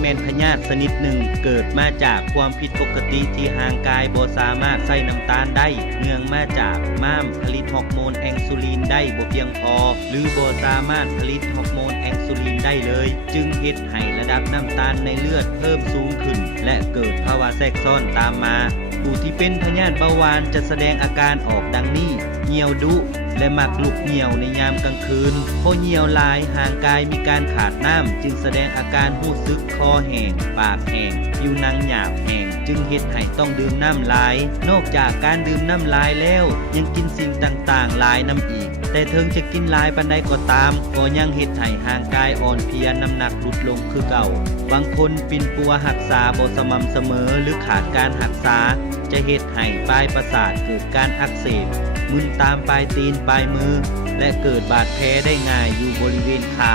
แม่นพยาธิชนิดหนึ่งเกิดมาจากความผิดปกติที่ร่างกายบ่สามารถใส่น้ำตาลได้เนื่องมาจากม้ามผลิตฮอร์โมนอินซูลินได้บ่เพียงพอหรือบ่สามารถผลิตฮอร์โมนอินซูลินได้เลยจึงเฮ็ดให้ระดับน้ำตาลในเลือดเพิ่มสูงขึ้นและเกิดภาวะแทรกซ้อนตามมาผู้ที่เป็นพยาธิเบาหวานจะแสดงอาการออกดังนี้เหี่ยวดุและมักลุกเหี่ยวในยามกลางคืนพอเหี่ยวหลายห่างกายมีการขาดน้ำจึงแสดงอาการรู้สึกคอแห้งปากแห้งผิวหนังหยาบแห้งจึงเฮ็ดให้ต้องดื่มน้ำหลายนอกจากการดื่มน้ำหลายแล้วยังกินสิ่งต่างๆหลายน้ำอีกแต่ถึงจะกินหลายปานใดก็ตามก็ยังเฮ็ดให้ห่างกายอ่อนเพลียน้ำหนักลดลงคือเก่าบางคนปิ่นปัวรักษาบ่สม่ำเสมอหรือขาดการรักษาจะเฮ็ดให้ปลายประสาทเกิดการอักเสบมึนตามปลายตีนปลายมือและเกิดบาดแผลได้ง่ายอยู่บริเวณขา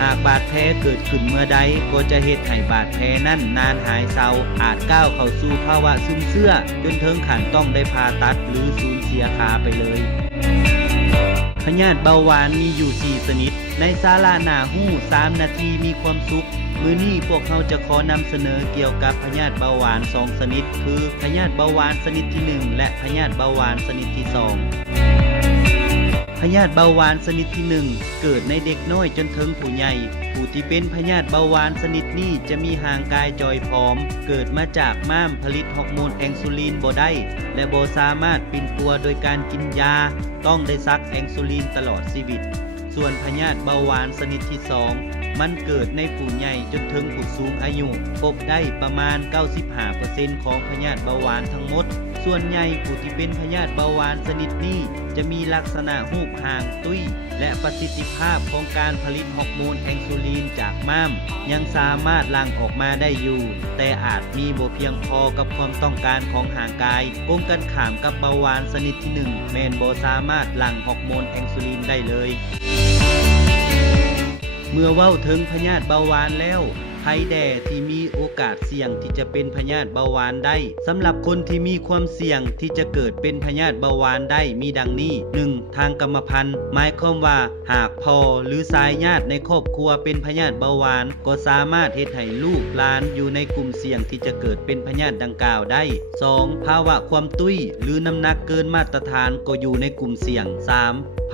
หากบาดแผลเกิดขึ้นเมื่อใดก็จะเฮ็ดให้บาดแผลนั้นนานหายเศร้าอาจก้าวเข้าสู่ภาวะซึมเสื่อจนถึงขั้นต้องได้ผ่าตัดหรือสูญเสียขาไปเลยพยาธิเบาหวานมีอยู่4ชนิดในสาระหน้าหู้3นาทีมีความสุขมื้อนี้พวกเขาจะขอนำเสนอเกี่ยวกับพยาธิเบาหวาน2ชนิดคือพยาธิเบาหวานชนิดที่1และพยาธิเบาหวานชนิดที่2พยาธิเบาหวานชนิดที่1เกิดในเด็กน้อยจนถึงผู้ใหญ่ผู้ที่เป็นพยาธิเบาหวานชนิดนี้จะมีร่างกายจอยผอมเกิดมาจากม้ามผลิตฮอร์โมนอินซูลินบ่ได้และบ่สามารถปิ่นปัวโดยการกินยาต้องได้ซักอินซูลินตลอดชีวิตส่วนพยาธิเบาหวานชนิดที่2มันเกิดในผู้ใหญ่จนถึงผู้สูงอายุพบได้ประมาณ 95% ของพยาธิเบาหวานทั้งหมดส่วนใหญ่ผู้ที่เป็นพยาธิเบาหวานชนิดนี้จะมีลักษณะรูปร่างตุ้ยและประสิทธิภาพของการผลิตฮอร์โมนอินซูลินจากม้ามยังสามารถหลั่งออกมาได้อยู่แต่อาจมีบ่เพียงพอกับความต้องการของร่างกายตรงกันข้ามกับเบาหวานชนิดที่1แม่นบ่สามารถหลั่งฮอร์โมนอินซูลินได้เลยเมื่อเว้าถึงพยาธิเบาหวานแล้วไผแด่ที่มีโอกาสเสี่ยงที่จะเป็นพยาธิเบาหวานได้สำหรับคนที่มีความเสี่ยงที่จะเกิดเป็นพยาธิเบาหวานได้มีดังนี้ 1. ทางกรรมพันธุ์หมายความว่าหากพ่อหรือสายญาติในครอบครัวเป็นพยาธิเบาหวานก็สามารถเฮ็ดให้ลูกหลานอยู่ในกลุ่มเสี่ยงที่จะเกิดเป็นพยาธิดังกล่าวได้ 2. ภาวะความตุ้ยหรือน้ำหนักเกินมาตรฐานก็อยู่ในกลุ่มเสี่ยง 3.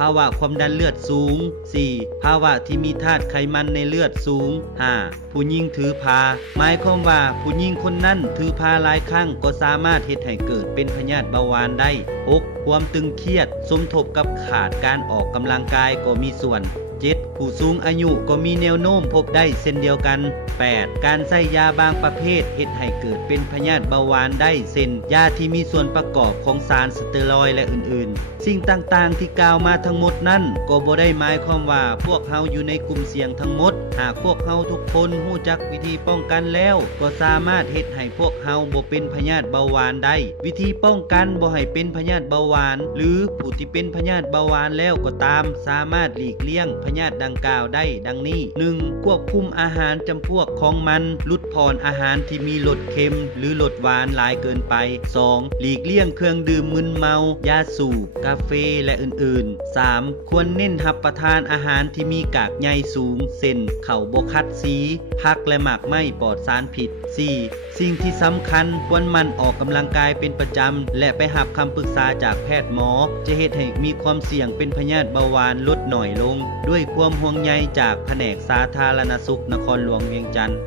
ภาวะความดันเลือดสูง 4. ภาวะที่มีธาตุไขมันในเลือดสูง 5. ผู้หญิงถือผ้าหมายความว่าผู้หญิงคนนั้นถือผ้าหลายครั้งก็สามารถเฮ็ดให้เกิดเป็นพยาธิเบาหวานได้ 6. ความตึงเครียดสมทบกับขาดการออกกำลังกายก็มีส่วน 7. ผู้สูงอายุก็มีแนวโน้มพบได้เช่นเดียวกัน 8. การใช้ยาบางประเภทเฮ็ดให้เกิดเป็นพยาธิเบาหวานได้เช่นยาที่มีส่วนประกอบของสารสเตียรอยด์และอื่นๆสิ่งต่างๆที่กล่าวมาทั้งหมดนั้นก็บ่ได้หมายความว่าพวกเฮาอยู่ในกลุ่มเสี่ยงทั้งหมดหากพวกเฮาทุกคนรู้จักวิธีป้องกันแล้วก็สามารถเฮ็ดให้พวกเฮาบ่เป็นพยาธิเบาหวานได้วิธีป้องกันบ่ให้เป็นพยาธิเบาหวานหรือผู้ที่เป็นพยาธิเบาหวานแล้วก็ตามสามารถหลีกเลี่ยงพยาธิดังกล่าวได้ดังนี้ 1. ควบคุมอาหารจำพวกของมันลดผ่อนอาหารที่มีรสเค็มหรือรสหวานหลายเกินไป 2. หลีกเลี่ยงเครื่องดื่มมึนเมายาสูบกาแฟและอื่นๆ 3. ควรเน้นรับประทานอาหารที่มีกากใยสูงเช่นข้าวบ่คัดสีผักและหมากไม้ปลอดสารพิษ 4. สิ่งที่สำคัญควรหมั่นออกกำลังกายเป็นประจำและไปรับคำปรึกษาจากแพทย์หมอจะเฮ็ดให้มีความเสี่ยงเป็นพยาธิเบาหวานลดหน่อยลงด้วยความห่วงใยจากแผนกสาธารณสุขนครหลวงเวียงจันทน์